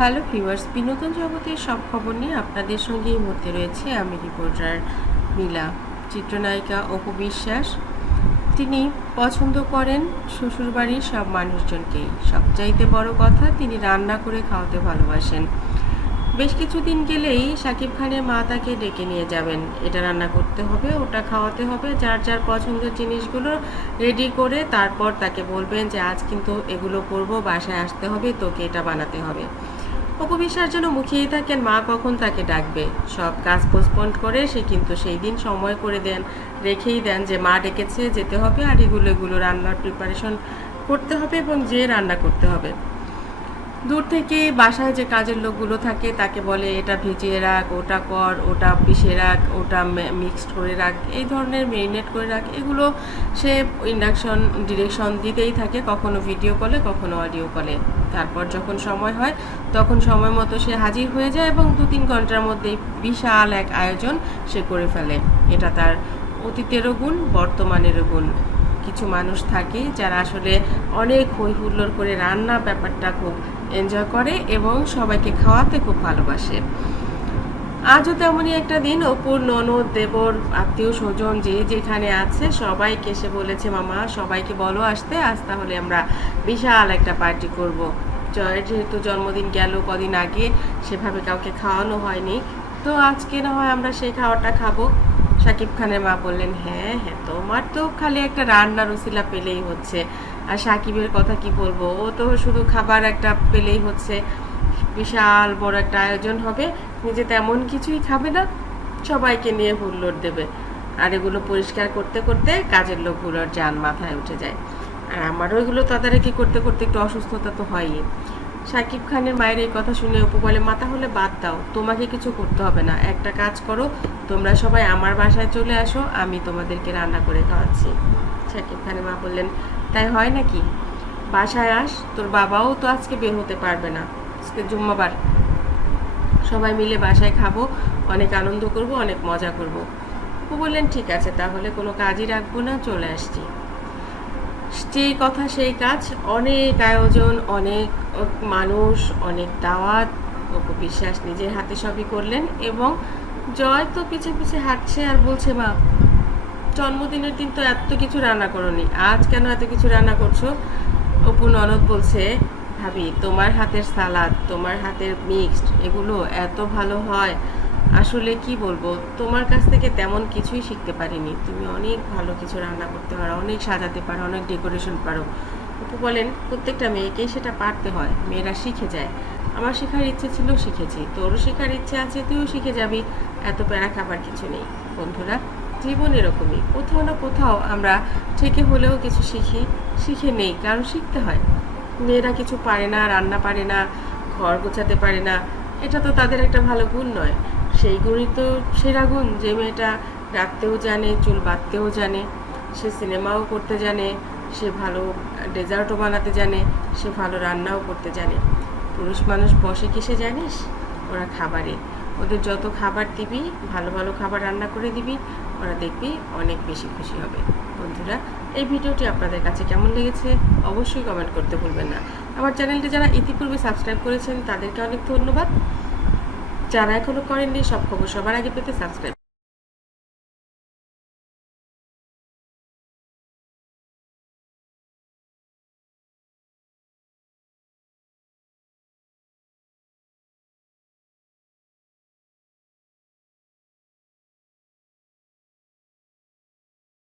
Hello viewers, বিনোদন জগতের সব খবর নিয়ে আপনাদের সঙ্গে এই মুহূর্তে রয়েছে আমি রিপোর্টার মিলা। চিত্রনায়িকা অপু বিশ্বাস তিনি পছন্দ করেন শ্বশুরবাড়ির সব মানুষজনকেই। সবচাইতে বড় কথা, তিনি রান্না করে খাওয়াতে ভালোবাসেন। বেশ কিছুদিন গেলেই শাকিব খানের মা তাকে ডেকে নিয়ে যাবেন, এটা রান্না করতে হবে, ওটা খাওয়াতে হবে, যার যার পছন্দের জিনিসগুলো রেডি করে তারপর তাকে বলবেন যে আজ কিন্তু এগুলো করব, বাসায় আসতে হবে, তোকে এটা বানাতে হবে। অপু বিশ্বাস যেন মুখিয়েই থাকেন মা কখন তাকে ডাকবে। সব কাজ পোস্টপোন্ড করে সে কিন্তু সেই দিন সময় করে রেখেই দেন যে মা ডেকেছে, যেতে হবে, আর এগুলো রান্নার প্রিপারেশন করতে হবে এবং যে রান্না করতে হবে। দূর থেকে বাসায় যে কাজের লোকগুলো থাকে তাকে বলে এটা ভিজিয়ে রাখ, ওটা কর, ওটা পিষে রাখ, ওটা মিক্সড করে রাখ, এই ধরনের মেরিনেট করে রাখ, এগুলো সে ডিরেকশন দিতেই থাকে, কখনো ভিডিও কলে, কখনো অডিও কলে। তারপর যখন সময় হয় তখন সময় মতো সে হাজির হয়ে যায় এবং 2-3 ঘন্টার মধ্যেই বিশাল এক আয়োজন সে করে ফেলে। এটা তার অতীতেরও গুণ, বর্তমানেরও গুণ। কিছু মানুষ থাকে যারা আসলে অনেক হই হুল্লোড় করে রান্না ব্যাপারটা খুব এনজয় করে এবং সবাইকে খাওয়াতে খুব ভালোবাসে। আজও তেমনই একটা দিন, অপুর ননদ, দেবর, আত্মীয় স্বজন যে যেখানে আছে সবাইকে সে বলেছে মামা সবাইকে বলো আসতে, আজ তাহলে আমরা বিশাল একটা পার্টি করব। জয়ের যেহেতু জন্মদিন গেল কদিন আগে, সেভাবে কাউকে খাওয়ানো হয়নি, তো আজকে না হয় আমরা সেই খাওয়াটা খাবো। শাকিব খানের মা বললেন হ্যাঁ হ্যাঁ, তোমার তো খালি একটা রান্নার উসিলা পেলেই হচ্ছে, আর সাকিবের কথা কি বলবো, ও তো শুধু খাবার একটা পেলেই হচ্ছে। বিশাল বড় একটা আয়োজন হবে, নিজে তেমন কিছুই খাবে না, সবাইকে নিয়ে হুল্লোড় দেবে। আর এগুলো পরিষ্কার করতে করতে কাজের লোকগুলোর যান মাথায় উঠে যায়। আর আমারও এগুলো তদারকি করতে করতে একটু অসুস্থতা তো হয়ই। শাকিব খানের মায়ের এই কথা শুনে অপু বলে মা তাহলে বাদ দাও, তোমাকে কিছু করতে হবে না, একটা কাজ করো, তোমরা সবাই আমার বাসায় চলে আসো, আমি তোমাদেরকে রান্না করে খাওয়াচ্ছি। শাকিব খানের মা বললেন তাই হয় নাকি, বাসায় আস, তোর বাবাও তো আজকে বের হতে পারবে না, আজকে জুম্মাবার, সবাই মিলে বাসায় খাবো, অনেক আনন্দ করব, অনেক মজা করব। অপু বললেন ঠিক আছে, তাহলে কোনো কাজই রাখবো না, চলে আসছি। যেই কথা সেই কাজ, অনেক আয়োজন, অনেক মানুষ, অনেক দাওয়াত। অপু বিশ্বাস নিজের হাতে সবই করলেন এবং জয় তো পিছে পিছে হাঁটছে আর বলছে মা জন্মদিনের দিন তো এত কিছু রান্না করোনি, আজ কেন এত কিছু রান্না করছো? অপু ননদ বলছে ভাবি তোমার হাতের সালাদ, তোমার হাতের মিক্সড, এগুলো এত ভালো হয়, আসলে কি বলবো, তোমার কাছ থেকে তেমন কিছুই শিখতে পারিনি, তুমি অনেক ভালো কিছু রান্না করতে পারো, অনেক সাজাতে পারো, অনেক ডেকোরেশন পারো। অপু বলেন প্রত্যেকটা মেয়েকেই সেটা পারতে হয়, মেয়েরা শিখে যায়, আমার শেখার ইচ্ছে ছিল, শিখেছি, তোরও শেখার ইচ্ছে আছে, তুইও শিখে যাবি, এত প্যারা খাবার কিছু নেই। বন্ধুরা, জীবন এরকমই, কোথাও না কোথাও আমরা থেকে হলেও কিছু শিখে নেই, কারণ শিখতে হয়। মেয়েরা কিছু পারে না, রান্না পারে না, ঘর গোছাতে পারে না, এটা তো তাদের একটা ভালো গুণ নয়। সেই গুণই তো সেরা গুণ, যে মেয়েটা রাখতেও জানে, চুল বাঁধতেও জানে, সে সিনেমাও করতে জানে, সে ভালো ডেজার্টও বানাতে জানে, সে ভালো রান্নাও করতে জানে। পুরুষ মানুষ বসে কিসে জানিস, ওরা খাবারে, ওদের যত খাবার দিবি, ভালো ভালো খাবার রান্না করে দিবি, ওরা দেখবি অনেক বেশি খুশি হবে। বন্ধুরা, এই ভিডিওটি আপনাদের কাছে কেমন লেগেছে অবশ্যই কমেন্ট করতে ভুলবেন না। আমার চ্যানেলটি যারা ইতিপূর্বে সাবস্ক্রাইব করেছেন তাদেরকে অনেক ধন্যবাদ, যারা এখনও করেননি সব খবর সবার আগে পেতে সাবস্ক্রাইব